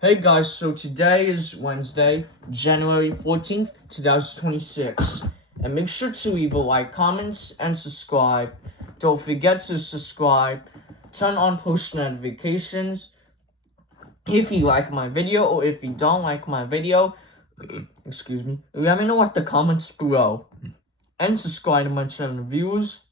Hey guys, so today is Wednesday, January 14th, 2026. And make sure to leave a like, comments, and subscribe. Don't forget to subscribe. Turn on post notifications. If you like my video or if you don't like my video, excuse me, let me know at the comments below. And subscribe to my channel views.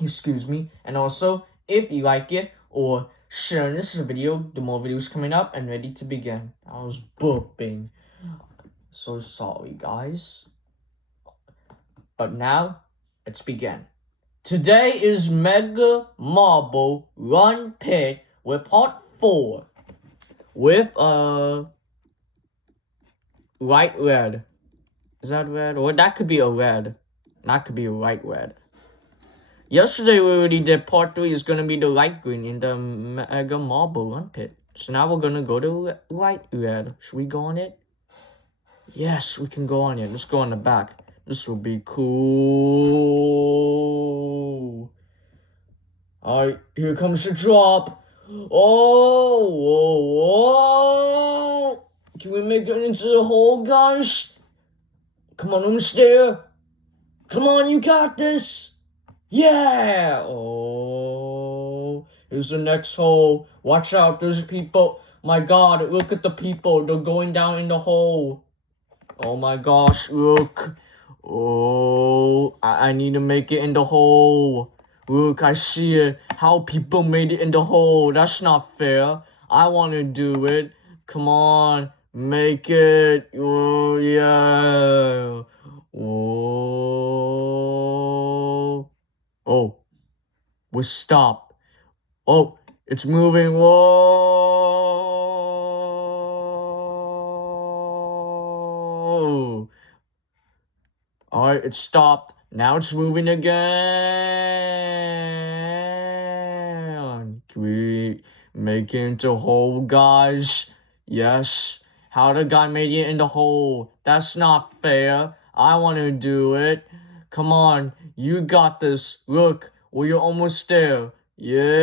Excuse me. And also, if you like it or share this video, the more videos coming up and ready to begin. I was burping. So sorry, guys. But now, let's begin. Today is Mega Marble Run Pit with part 4. With, light red. Is that red? Or that could be a red. That could be a light red. Yesterday we already did part 3. It's gonna be the light green in the Mega Marble Run Pit. So now we're gonna go to light red. Should we go on it? Yes, we can go on it. Let's go on the back. This will be cool. Alright, here comes the drop. Oh. Can we make it into the hole, guys? Come on, almost there. Come on, you got this. Yeah! Oh, here's the next hole. Watch out, there's people. My god, look at the people. They're going down in the hole. Oh my gosh, look. Oh, I need to make it in the hole. Look, I see it. How people made it in the hole. That's not fair. I want to do it. Come on, make it. Oh, yeah. Oh, we stopped. Oh, it's moving. Whoa. Alright, it stopped. Now it's moving again. Can we make it into a hole, guys? Yes. How the guy made it in the hole? That's not fair. I want to do it. Come on, you got this. Look, we're almost there. Yeah.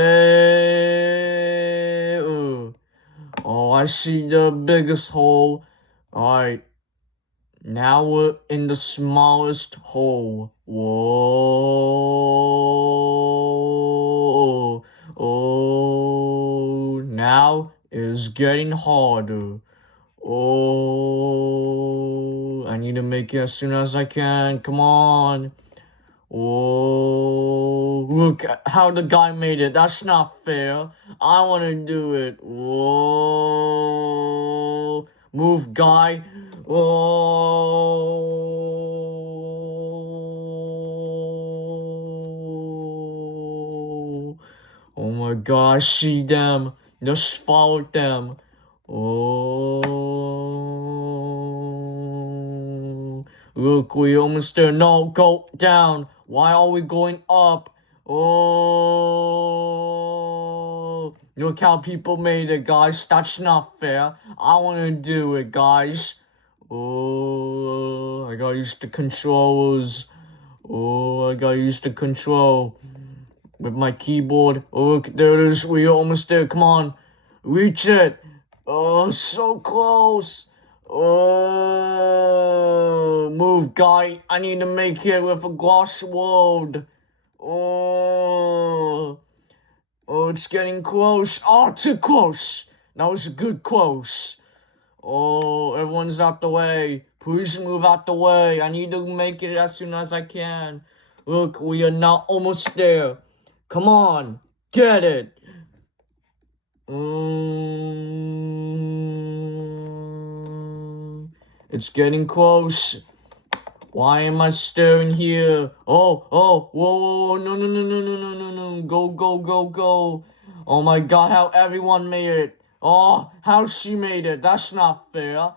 Oh, I see the biggest hole. Alright. Now we're in the smallest hole. Whoa. Oh, now it's getting harder. Oh, I need to make it as soon as I can. Come on. Oh, look how the guy made it. That's not fair. I want to do it. Whoa. Move, guy. Whoa. Oh my gosh, see them. Just follow them. Oh. Look, we almost there. No, go down. Why are we going up? Oh. Look how people made it, guys. That's not fair. I want to do it, guys. Oh, I got used to controls. Oh, I got used to control with my keyboard. Oh, look, there it is. We're almost there. Come on. Reach it. Oh, so close. Oh, move, guy. I need to make it with a glass world. Oh, it's getting close. Oh, too close. That was a good close. Oh, everyone's out the way. Please move out the way. I need to make it as soon as I can. Look, we are now almost there. Come on, get it. It's getting close. Why am I staring here? Oh, whoa, no, go. Oh my god, how everyone made it. Oh, how she made it. That's not fair.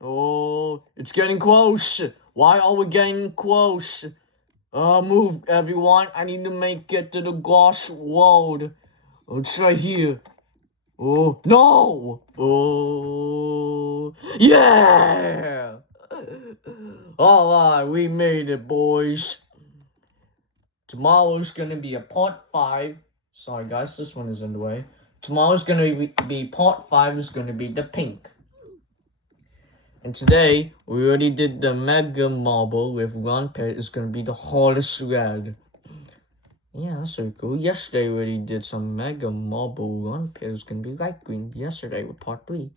Oh, it's getting close. Why are we getting close? Move, everyone. I need to make it to the glass world. It's right here. Oh, no! Oh, yeah! Alright, we made it, boys. Tomorrow's gonna be a part 5. Sorry, guys, this one is in the way. Tomorrow's gonna be part 5 is gonna be the pink. And today, we already did the Mega Marble with Ron Pit. It's gonna be the hardest red. Yeah, that's so cool. Yesterday, we already did some Mega Marble Ron Pit. It's gonna be light green yesterday with part 3.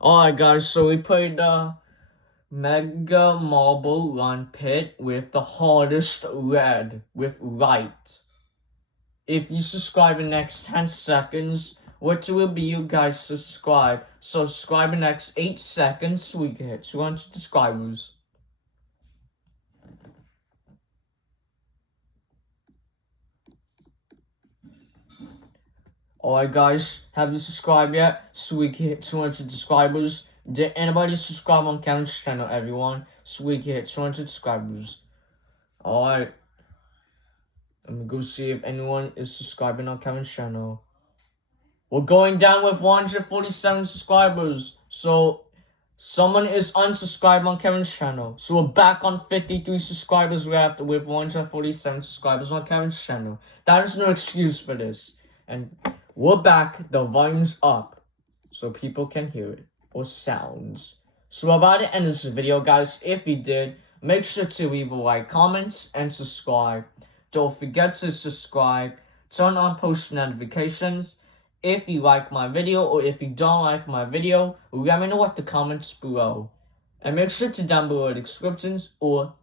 Alright, guys, so we played the Mega Marble Run Pit with the hardest red with light. If you subscribe in the next 10 seconds, what will be you guys subscribe? So subscribe in the next 8 seconds so we can hit 200 subscribers. Alright guys, have you subscribed yet? So we can hit 200 subscribers. Did anybody subscribe on Kevin's channel, everyone? So we can hit 200 subscribers. Alright. Let me go see if anyone is subscribing on Kevin's channel. We're going down with 147 subscribers. So someone is unsubscribed on Kevin's channel. So we're back on 53 subscribers left with 147 subscribers on Kevin's channel. That is no excuse for this. And we're back. The volume's up so people can hear it. Or sounds. So we're about to end this video, guys. If you did, make sure to leave a like, comments, and subscribe. Don't forget to subscribe. Turn on post notifications. If you like my video or if you don't like my video, let me know at the comments below. And make sure to down below the descriptions or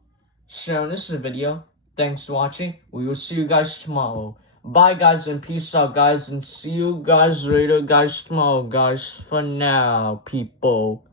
share this video. Thanks for watching. We will see you guys tomorrow. Bye guys and peace out guys and see you guys later guys tomorrow guys. For now, people.